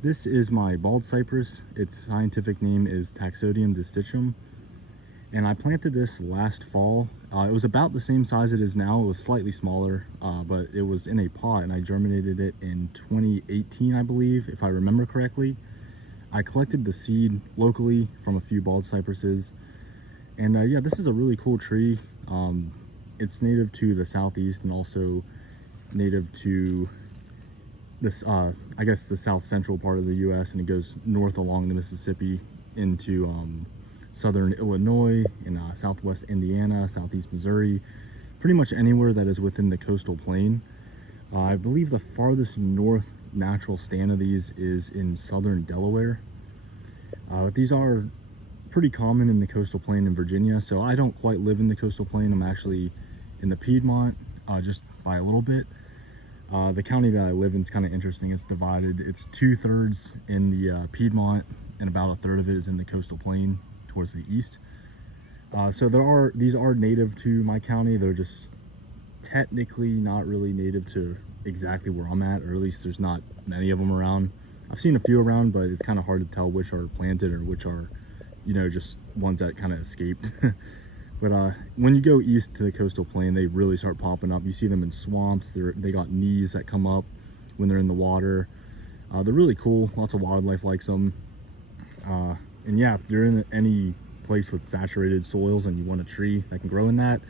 This is my bald cypress. Its scientific name is Taxodium distichum. And I planted this last fall. It was about the same size it is now. It was slightly smaller, but it was in a pot, and I germinated it in 2018, I believe, if I remember correctly. I collected the seed locally from a few bald cypresses. And yeah, this is a really cool tree. It's native to the southeast and also native to this, I guess, the south central part of the US, and it goes north along the Mississippi into southern Illinois, in southwest Indiana, southeast Missouri, pretty much anywhere that is within the coastal plain. I believe the farthest north natural stand of these is in southern Delaware. These are pretty common in the coastal plain in Virginia, so I don't quite live in the coastal plain. I'm actually in the Piedmont, just by a little bit. The county that I live in is kind of interesting. It's divided. It's 2/3 in the Piedmont, and about 1/3 of it is in the coastal plain towards the east. So these are native to my county. They're just technically not really native to exactly where I'm at, or at least there's not many of them around. I've seen a few around, but it's kind of hard to tell which are planted or which are, you know, just ones that kind of escaped. But when you go east to the coastal plain, they really start popping up. You see them in swamps. They got knees that come up when they're in the water. They're really cool. Lots of wildlife likes them. And yeah, if you're in any place with saturated soils and you want a tree that can grow in that,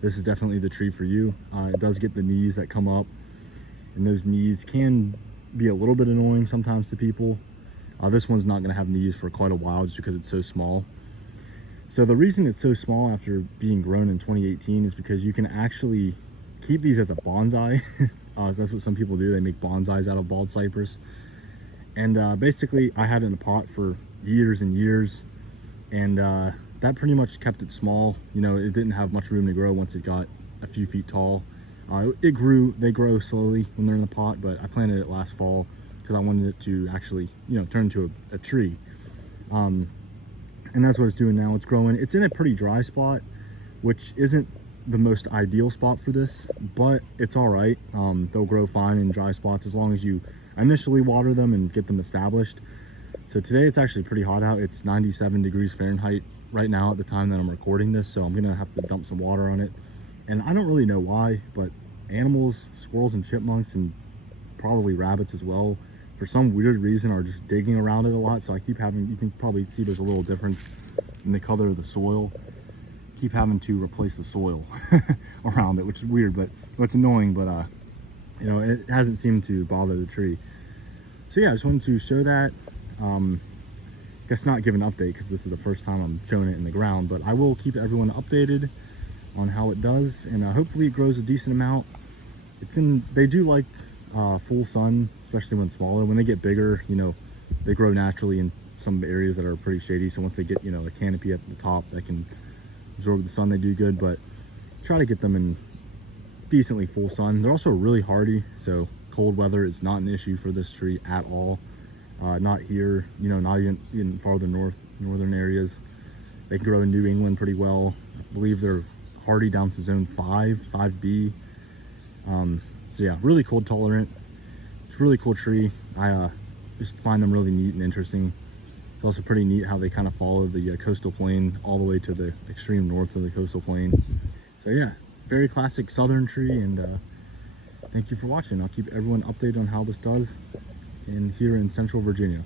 this is definitely the tree for you. It does get the knees that come up, and those knees can be a little bit annoying sometimes to people. This one's not going to have knees for quite a while just because it's so small. So the reason it's so small after being grown in 2018 is because you can actually keep these as a bonsai. So that's what some people do. They make bonsais out of bald cypress. And basically I had it in a pot for years and years, and that pretty much kept it small. You know, it didn't have much room to grow once it got a few feet tall. They grow slowly when they're in the pot, but I planted it last fall because I wanted it to actually, you know, turn into a tree. And that's what it's doing now. It's growing. It's in a pretty dry spot, which isn't the most ideal spot for this, but it's all right. They'll grow fine in dry spots as long as you initially water them and get them established. So today it's actually pretty hot out. It's 97 degrees Fahrenheit right now at the time that I'm recording this, so I'm gonna have to dump some water on it. And I don't really know why, but animals, squirrels and chipmunks, and probably rabbits as well, for some weird reason are just digging around it a lot. So I keep having, you can probably see there's a little difference in the color of the soil. Keep having to replace the soil around it, which is weird, but it's annoying. But you know, it hasn't seemed to bother the tree. So yeah, I just wanted to show that. Guess not give an update because this is the first time I'm showing it in the ground, but I will keep everyone updated on how it does, and hopefully it grows a decent amount. They do like full sun, especially when smaller. When they get bigger, you know, they grow naturally in some areas that are pretty shady, so once they get, you know, a canopy at the top that can absorb the sun, they do good. But try to get them in decently full sun. They're also really hardy, so cold weather is not an issue for this tree at all. Not here, you know, not even in farther northern areas. They can grow in New England pretty well. I believe they're hardy down to zone 5B. So yeah, really cold tolerant. It's a really cool tree. I just find them really neat and interesting. It's also pretty neat how they kind of follow the coastal plain all the way to the extreme north of the coastal plain. So yeah, very classic southern tree, and thank you for watching. I'll keep everyone updated on how this does here in Central Virginia.